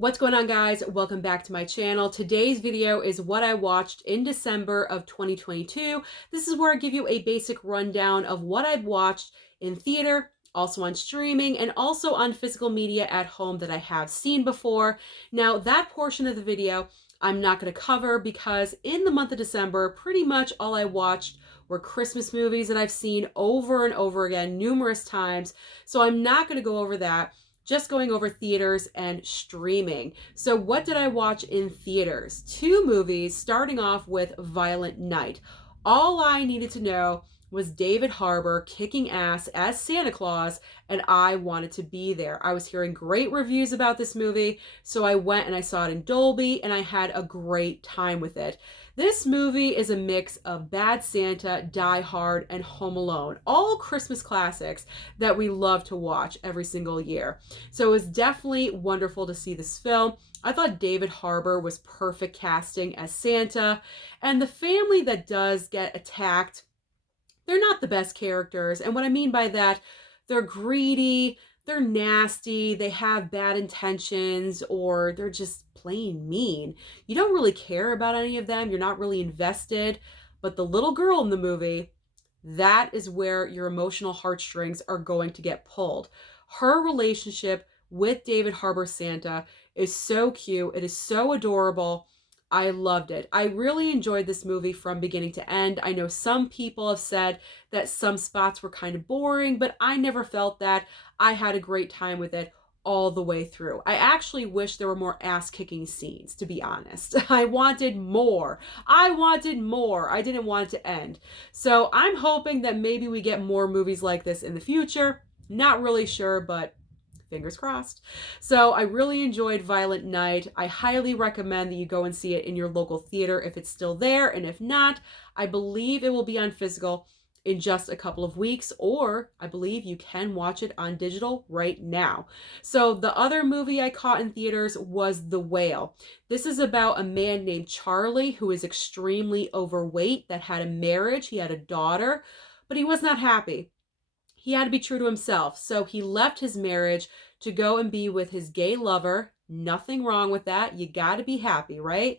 What's going on, guys? Welcome back to my channel. Today's video is what I watched in December of 2022. This is where I give you a basic rundown of what I've watched in theater, also on streaming, and also on physical media at home that I have seen before. Now, that portion of the video I'm not going to cover because in the month of December, pretty much all I watched were Christmas movies that I've seen over and over again numerous times. So I'm not going to go over that. Just going over theaters and streaming. So what did I watch in theaters? Two movies, starting off with Violent Night. All I needed to know was David Harbour kicking ass as Santa Claus, and I wanted to be there. I was hearing great reviews about this movie, so I went and I saw it in Dolby, and I had a great time with it. This movie is a mix of Bad Santa, Die Hard, and Home Alone, all Christmas classics that we love to watch every single year. So it was definitely wonderful to see this film. I thought David Harbour was perfect casting as Santa, and the family that does get attacked, they're not the best characters. And what I mean by that, they're greedy, they're nasty, they have bad intentions, or they're just plain mean. You don't really care about any of them. You're not really invested. But the little girl in the movie, that is where your emotional heartstrings are going to get pulled. Her relationship with David Harbour Santa is so cute. It is so adorable. I loved it. I really enjoyed this movie from beginning to end. I know some people have said that some spots were kind of boring, but I never felt that. I had a great time with it all the way through. I actually wish there were more ass-kicking scenes, to be honest. I wanted more. I wanted more. I didn't want it to end. So I'm hoping that maybe we get more movies like this in the future. Not really sure, but fingers crossed. So I really enjoyed Violent Night. I highly recommend that you go and see it in your local theater if it's still there. And if not, I believe it will be on physical in just a couple of weeks, or I believe you can watch it on digital right now. So the other movie I caught in theaters was The Whale. This is about a man named Charlie who is extremely overweight, that had a marriage. He had a daughter, but he was not happy. He had to be true to himself. So he left his marriage to go and be with his gay lover. Nothing wrong with that. You got to be happy, right?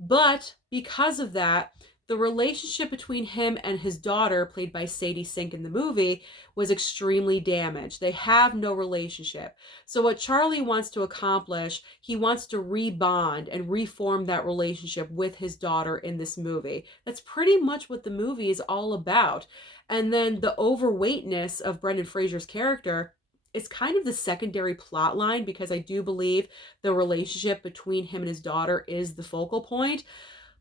But because of that, the relationship between him and his daughter, played by Sadie Sink in the movie, was extremely damaged. They have no relationship. So what Charlie wants to accomplish, he wants to rebond and reform that relationship with his daughter in this movie. That's pretty much what the movie is all about. And then the overweightness of Brendan Fraser's character is kind of the secondary plot line, because I do believe the relationship between him and his daughter is the focal point.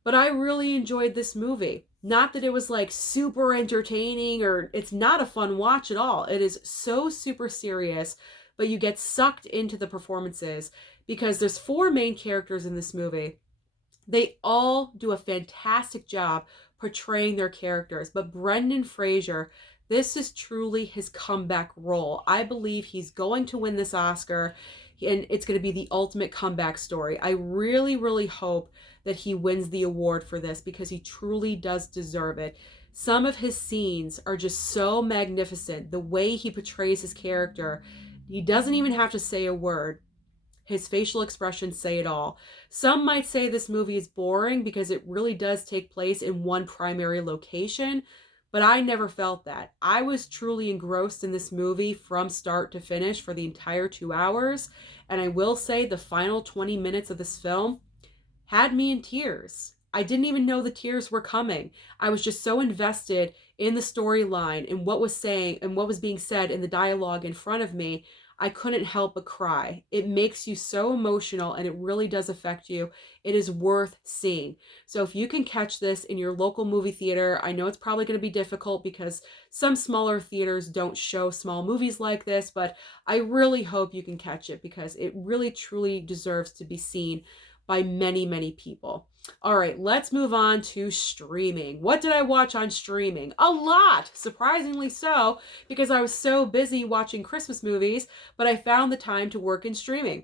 But I really enjoyed this movie. Not that it was like super entertaining, or it's not a fun watch at all. It is so super serious, but you get sucked into the performances because there's four main characters in this movie. They all do a fantastic job portraying their characters, but Brendan Fraser, this is truly his comeback role. I believe he's going to win this Oscar, and it's going to be the ultimate comeback story. I really, really hope that he wins the award for this, because he truly does deserve it. Some of his scenes are just so magnificent. The way he portrays his character, he doesn't even have to say a word. His facial expressions say it all. Some might say this movie is boring because it really does take place in one primary location, but I never felt that. I was truly engrossed in this movie from start to finish for the entire 2 hours, and I will say the final 20 minutes of this film had me in tears. I didn't even know the tears were coming. I was just so invested in the storyline, in what was saying and what was being said in the dialogue in front of me. I couldn't help but cry. It makes you so emotional, and it really does affect you. It is worth seeing. So if you can catch this in your local movie theater, I know it's probably going to be difficult because some smaller theaters don't show small movies like this, but I really hope you can catch it because it really truly deserves to be seen by many, many people. All right, let's move on to streaming. What did I watch on streaming? A lot, surprisingly so, because I was so busy watching Christmas movies, but I found the time to work in streaming.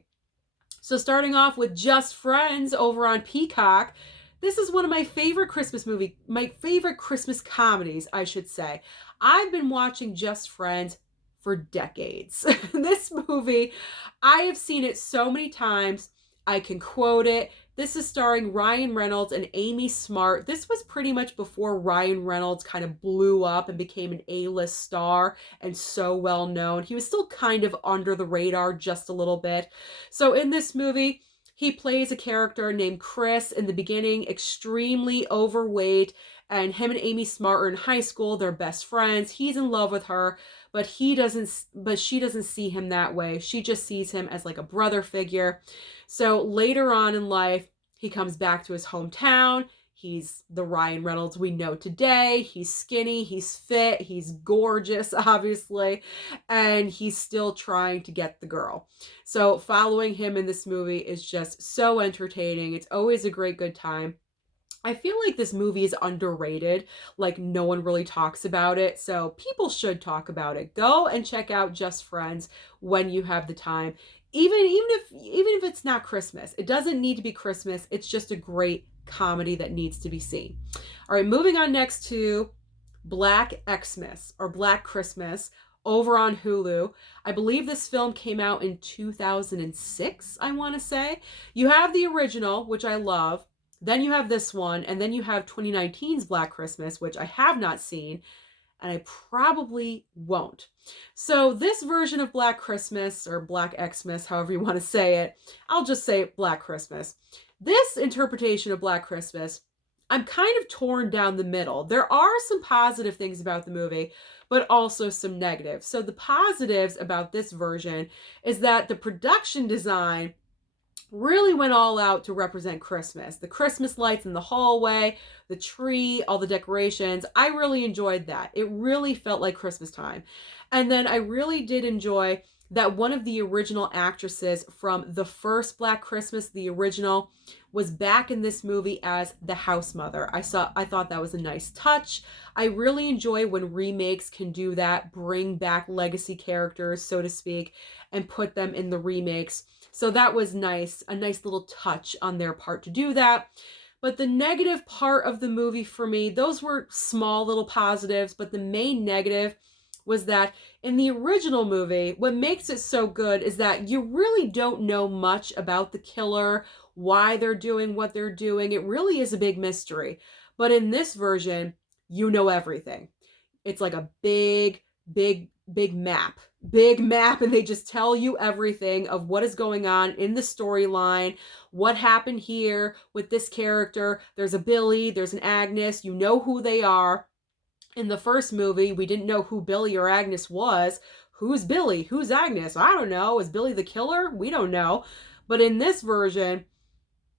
So starting off with Just Friends over on Peacock. This is one of my favorite Christmas comedies, I should say. I've been watching Just Friends for decades. This movie, I have seen it so many times. I can quote it. This is starring Ryan Reynolds and Amy Smart. This was pretty much before Ryan Reynolds kind of blew up and became an A-list star and so well known. He was still kind of under the radar just a little bit. So in this movie, he plays a character named Chris in the beginning, extremely overweight, and him and Amy Smart are in high school. They're best friends. He's in love with her, but she doesn't see him that way. She just sees him as like a brother figure. So later on in life, he comes back to his hometown. He's the Ryan Reynolds we know today. He's skinny, he's fit, he's gorgeous, obviously, and he's still trying to get the girl. So following him in this movie is just so entertaining. It's always a great good time. I feel like this movie is underrated. Like, no one really talks about it, so people should talk about it. Go and check out Just Friends when you have the time. Even if it's not Christmas. It doesn't need to be Christmas. It's just a great comedy that needs to be seen. All right, moving on next to Black Xmas or Black Christmas over on Hulu. I believe this film came out in 2006, I want to say. You have the original, which I love. Then you have this one, and then you have 2019's Black Christmas, which I have not seen, and I probably won't. So this version of Black Christmas, or Black Xmas, however you want to say it, I'll just say Black Christmas. This interpretation of Black Christmas, I'm kind of torn down the middle. There are some positive things about the movie, but also some negatives. So the positives about this version is that the production design really went all out to represent Christmas. The Christmas lights in the hallway, the tree, all the decorations. I really enjoyed that. It really felt like Christmas time. And then I really did enjoy that one of the original actresses from the first Black Christmas, the original, was back in this movie as the house mother. I thought that was a nice touch. I really enjoy when remakes can do that, bring back legacy characters, so to speak, and put them in the remakes. So that was nice, a nice little touch on their part to do that. But the negative part of the movie for me, those were small little positives, but the main negative was that in the original movie, what makes it so good is that you really don't know much about the killer, why they're doing what they're doing. It really is a big mystery. But in this version, you know everything. It's like a big map, and they just tell you everything of what is going on in the storyline, what happened here with this character. There's a Billy, there's an Agnes, you know who they are. In the first movie, we didn't know who Billy or Agnes was. Who's Billy? Who's Agnes? I don't know. Is Billy the killer? We don't know. But in this version,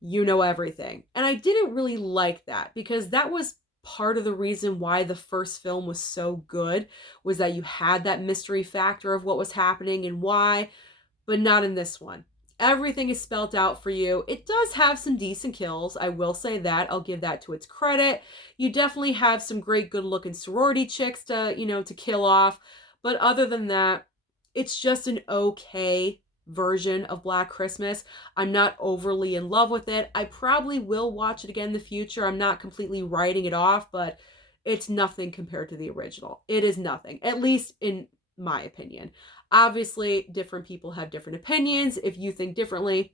you know everything. And I didn't really like that because that was part of the reason why the first film was so good, was that you had that mystery factor of what was happening and why, but not in this one. Everything is spelt out for you. It does have some decent kills. I will say that. I'll give that to its credit. You definitely have some great good looking sorority chicks to kill off. But other than that, it's just an okay version of Black Christmas. I'm not overly in love with it. I probably will watch it again in the future. I'm not completely writing it off, but it's nothing compared to the original. It is nothing, at least in my opinion. Obviously, different people have different opinions. If you think differently,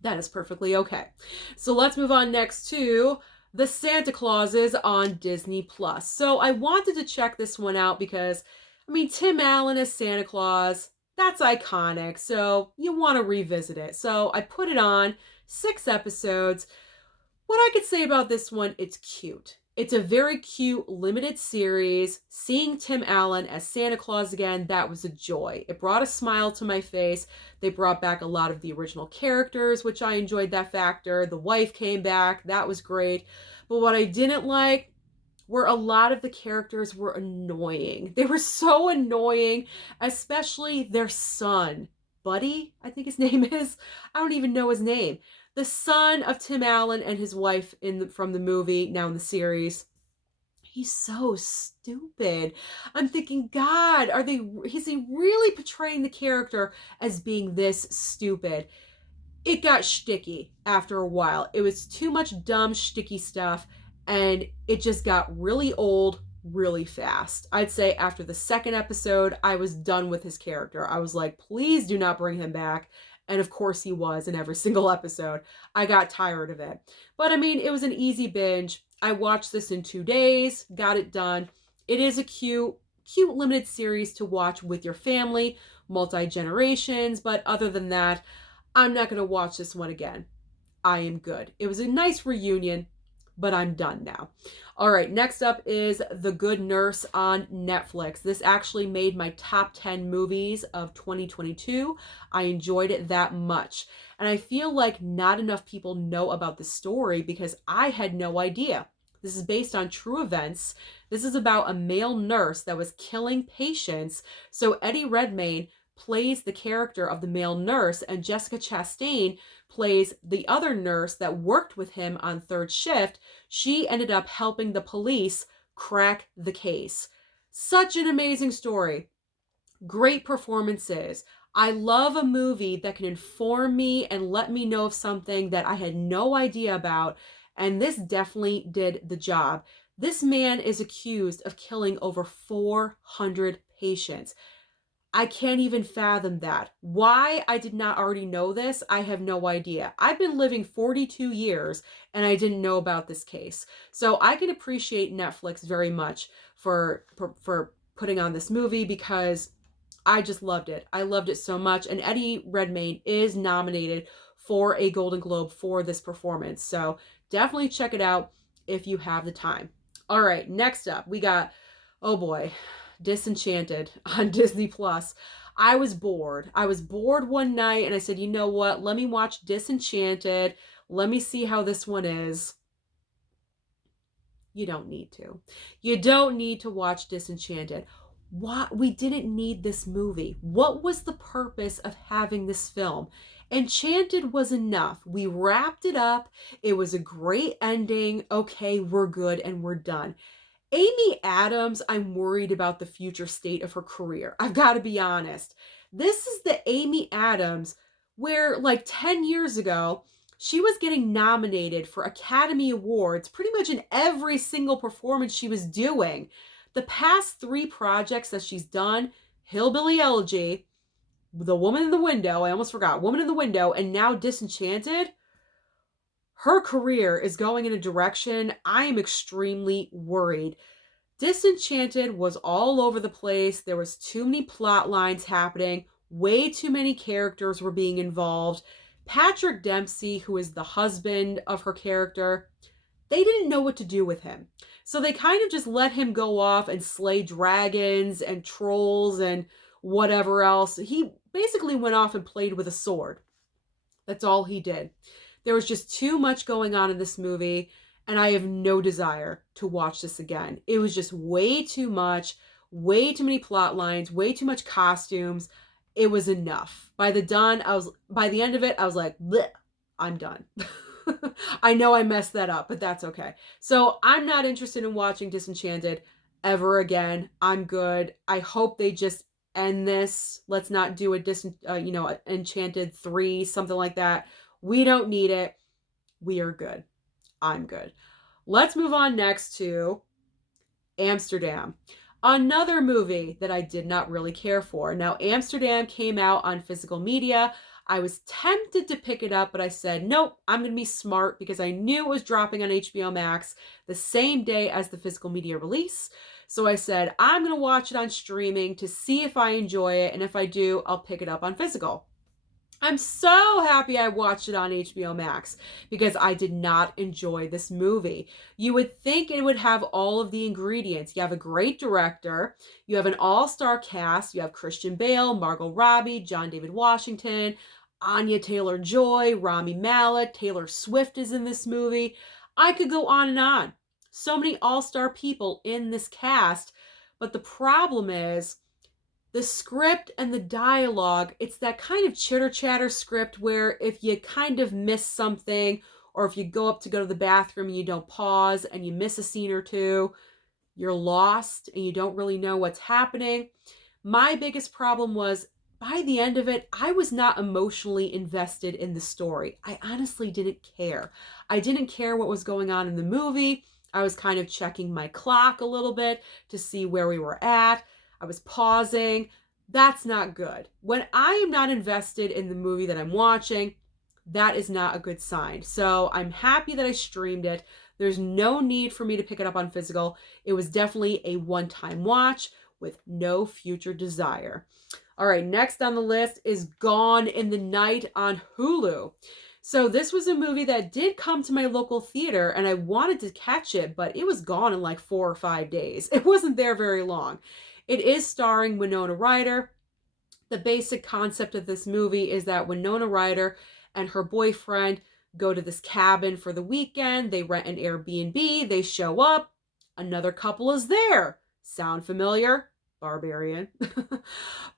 that is perfectly okay. So let's move on next to the Santa Clauses on Disney+. So I wanted to check this one out because, Tim Allen as Santa Claus, that's iconic. So you want to revisit it. So I put it on, 6 episodes. What I could say about this one, it's cute. It's a very cute, limited series. Seeing Tim Allen as Santa Claus again, that was a joy. It brought a smile to my face. They brought back a lot of the original characters, which I enjoyed that factor. The wife came back. That was great. But what I didn't like were a lot of the characters were annoying. They were so annoying, especially their son. Buddy, I think his name is. I don't even know his name. The son of Tim Allen and his wife from the movie, now in the series. He's so stupid. I'm thinking, God, is he really portraying the character as being this stupid? It got shticky after a while. It was too much dumb, shticky stuff, and it just got really old really fast. I'd say after the second episode, I was done with his character. I was like, please do not bring him back. And of course he was in every single episode. I got tired of it. But I mean, it was an easy binge. I watched this in 2 days, got it done. It is a cute limited series to watch with your family, multi-generations, but other than that, I'm not going to watch this one again. I am good. It was a nice reunion, but I'm done now. All right, next up is The Good Nurse on Netflix. This actually made my top 10 movies of 2022. I enjoyed it that much. And I feel like not enough people know about the story because I had no idea. This is based on true events. This is about a male nurse that was killing patients. So Eddie Redmayne plays the character of the male nurse, and Jessica Chastain plays the other nurse that worked with him on third shift. She ended up helping the police crack the case. Such an amazing story. Great performances. I love a movie that can inform me and let me know of something that I had no idea about, and this definitely did the job. This man is accused of killing over 400 patients. I can't even fathom that. Why I did not already know this, I have no idea. I've been living 42 years and I didn't know about this case. So I can appreciate Netflix very much for putting on this movie because I just loved it. I loved it so much. And Eddie Redmayne is nominated for a Golden Globe for this performance. So definitely check it out if you have the time. All right, next up, we got, oh boy, Disenchanted on Disney Plus. I was bored. I was bored one night and I said, you know what? Let me watch Disenchanted. Let me see how this one is. You don't need to. You don't need to watch Disenchanted. What? We didn't need this movie. What was the purpose of having this film? Enchanted was enough. We wrapped it up. It was a great ending. Okay, we're good and we're done. Amy Adams, I'm worried about the future state of her career. I've got to be honest. This is the Amy Adams where, like 10 years ago, she was getting nominated for Academy Awards pretty much in every single performance she was doing. The past 3 projects that she's done, Hillbilly Elegy, The Woman in the Window, I almost forgot, Woman in the Window, and now Disenchanted, her career is going in a direction I am extremely worried. Disenchanted was all over the place. There was too many plot lines happening. Way too many characters were being involved. Patrick Dempsey, who is the husband of her character, they didn't know what to do with him. So they kind of just let him go off and slay dragons and trolls and whatever else. He basically went off and played with a sword. That's all he did. There was just too much going on in this movie, and I have no desire to watch this again. It was just way too much, way too many plot lines, way too much costumes. It was enough. By the end of it, I was like, bleh, I'm done. I know I messed that up, but that's okay. So I'm not interested in watching Disenchanted ever again. I'm good. I hope they just end this. Let's not do a Enchanted 3, something like that. We don't need it. We are good. I'm good. Let's move on next to Amsterdam. Another movie that I did not really care for. Now, Amsterdam came out on physical media. I was tempted to pick it up, but I said, nope, I'm going to be smart because I knew it was dropping on HBO Max the same day as the physical media release. So I said, I'm going to watch it on streaming to see if I enjoy it. And if I do, I'll pick it up on physical. I'm so happy I watched it on HBO Max because I did not enjoy this movie. You would think it would have all of the ingredients. You have a great director, you have an all-star cast, you have Christian Bale, Margot Robbie, John David Washington, Anya Taylor-Joy, Rami Malek, Taylor Swift is in this movie. I could go on and on. So many all-star people in this cast, but the problem is, the script and the dialogue, it's that kind of chitter-chatter script where if you kind of miss something, or if you go to the bathroom and you don't pause and you miss a scene or two, you're lost and you don't really know what's happening. My biggest problem was, by the end of it, I was not emotionally invested in the story. I honestly didn't care. I didn't care what was going on in the movie. I was kind of checking my clock a little bit to see where we were at. I was pausing. That's not good. When I am not invested in the movie that I'm watching, that is not a good sign. So I'm happy that I streamed it. There's no need for me to pick it up on physical. It was definitely a one-time watch with no future desire. All right, next on the list is Gone in the Night on Hulu. So this was a movie that did come to my local theater and I wanted to catch it, but it was gone in like 4 or 5 days. It wasn't there very long. It is starring Winona Ryder. The basic concept of this movie is that Winona Ryder and her boyfriend go to this cabin for the weekend. They rent an Airbnb. They show up. Another couple is there. Sound familiar? Barbarian.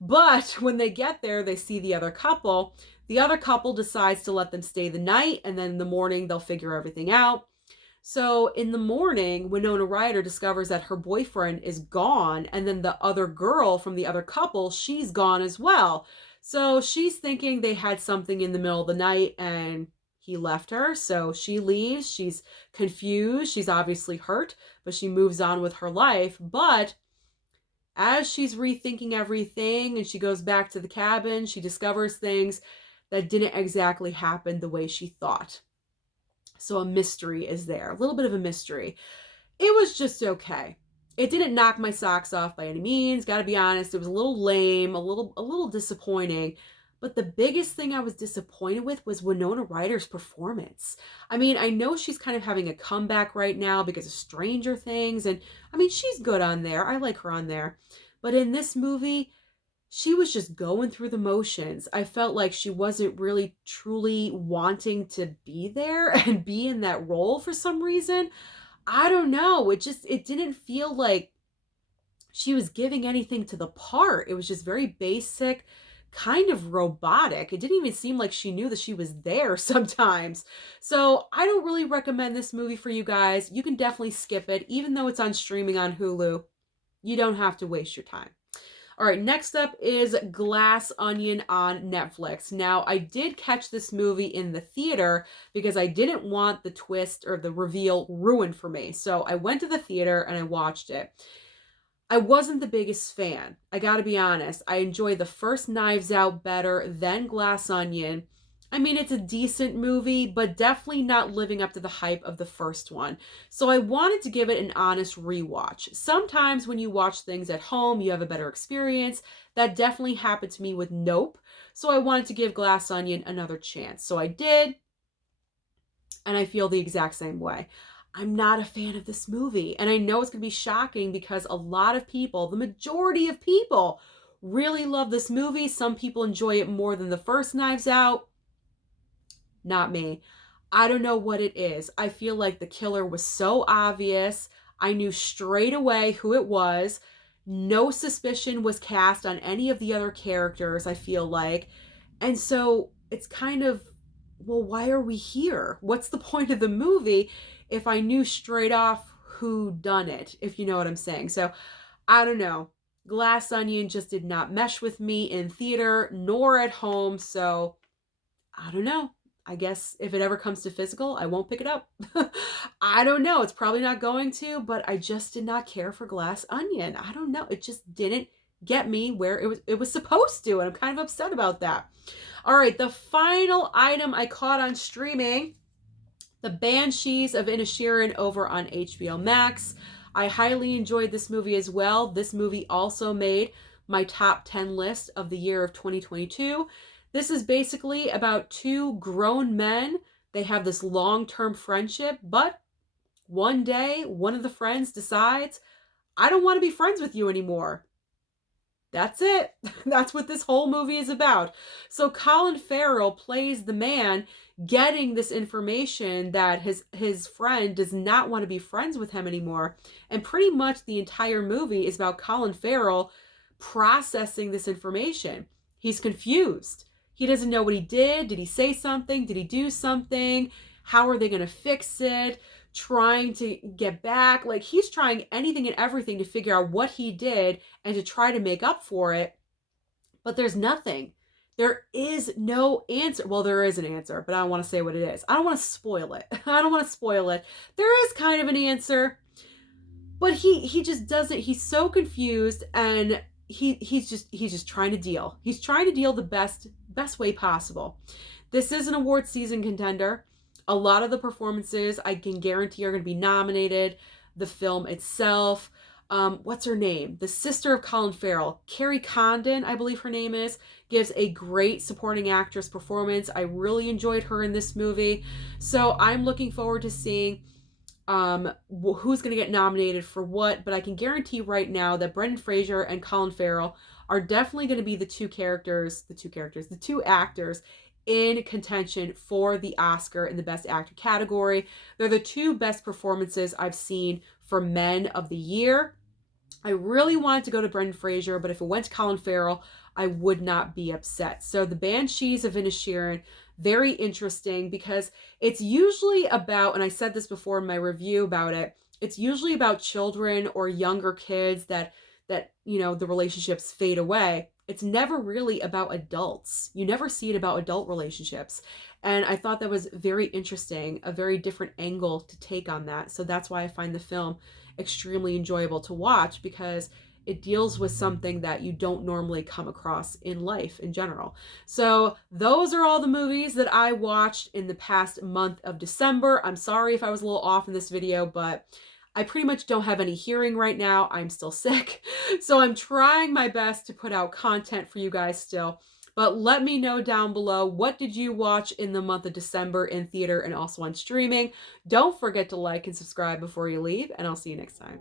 But when they get there, they see the other couple. The other couple decides to let them stay the night, and then in the morning, they'll figure everything out. So in the morning, Winona Ryder discovers that her boyfriend is gone, and then the other girl from the other couple, she's gone as well. So she's thinking they had something in the middle of the night and he left her. So she leaves. She's confused. She's obviously hurt, but she moves on with her life. But as she's rethinking everything and she goes back to the cabin, she discovers things that didn't exactly happen the way she thought. So a mystery is there, a little bit of a mystery. It was just okay. It didn't knock my socks off by any means. Got to be honest, it was a little lame, a little disappointing. But the biggest thing I was disappointed with was Winona Ryder's performance. I mean, I know she's kind of having a comeback right now because of Stranger Things, and I mean, she's good on there. I like her on there. But in this movie, she was just going through the motions. I felt like she wasn't really truly wanting to be there and be in that role for some reason. I don't know. It didn't feel like she was giving anything to the part. It was just very basic, kind of robotic. It didn't even seem like she knew that she was there sometimes. So I don't really recommend this movie for you guys. You can definitely skip it, even though it's on streaming on Hulu. You don't have to waste your time. All right, next up is Glass Onion on Netflix. Now, I did catch this movie in the theater because I didn't want the twist or the reveal ruined for me. So I went to the theater and I watched it. I wasn't the biggest fan. I gotta be honest. I enjoyed the first Knives Out better than Glass Onion. I mean, it's a decent movie, but definitely not living up to the hype of the first one. So I wanted to give it an honest rewatch. Sometimes when you watch things at home, you have a better experience. That definitely happened to me with Nope. So I wanted to give Glass Onion another chance. So I did, and I feel the exact same way. I'm not a fan of this movie, and I know it's going to be shocking because a lot of people, the majority of people, really love this movie. Some people enjoy it more than the first Knives Out. Not me. I don't know what it is. I feel like the killer was so obvious. I knew straight away who it was. No suspicion was cast on any of the other characters, I feel like. And so it's kind of, well, why are we here? What's the point of the movie if I knew straight off who done it, if you know what I'm saying? So I don't know. Glass Onion just did not mesh with me in theater nor at home. So I don't know. I guess if it ever comes to physical, I won't pick it up. I don't know. It's probably not going to, but I just did not care for Glass Onion. I don't know. It just didn't get me where it was supposed to, and I'm kind of upset about that. All right, the final item I caught on streaming, the Banshees of Inisherin over on HBO Max. I highly enjoyed this movie as well. This movie also made my top 10 list of the year of 2022. This is basically about two grown men. They have this long-term friendship, but one day, one of the friends decides, I don't want to be friends with you anymore. That's it. That's what this whole movie is about. So Colin Farrell plays the man getting this information that his friend does not want to be friends with him anymore. And pretty much the entire movie is about Colin Farrell processing this information. He's confused. He doesn't know what he did. Did he say something? Did he do something? How are they going to fix it? Trying to get back. Like, he's trying anything and everything to figure out what he did and to try to make up for it. But there's nothing. There is no answer. Well, there is an answer, but I don't want to say what it is. I don't want to spoil it. I don't want to spoil it. There is kind of an answer, but he just doesn't. He's so confused, and he's just trying to deal. He's trying to deal the best way possible. This is an award season contender. A lot of the performances I can guarantee are going to be nominated. The film itself, what's her name? The sister of Colin Farrell, Carrie Condon, I believe her name is, gives a great supporting actress performance. I really enjoyed her in this movie. So I'm looking forward to seeing who's going to get nominated for what, but I can guarantee right now that Brendan Fraser and Colin Farrell are definitely going to be the two actors in contention for the Oscar in the Best Actor category. They're the two best performances I've seen for men of the year. I really wanted to go to Brendan Fraser, but if it went to Colin Farrell, I would not be upset. So the Banshees of Inisherin, very interesting because it's usually about, and I said this before in my review about it, it's usually about children or younger kids that the relationships fade away. It's never really about adults. You never see it about adult relationships. And I thought that was very interesting, a very different angle to take on that. So that's why I find the film extremely enjoyable to watch, because it deals with something that you don't normally come across in life in general. So those are all the movies that I watched in the past month of December. I'm sorry if I was a little off in this video, but I pretty much don't have any hearing right now. I'm still sick. So I'm trying my best to put out content for you guys still. But let me know down below, what did you watch in the month of December in theater and also on streaming? Don't forget to like and subscribe before you leave, and I'll see you next time.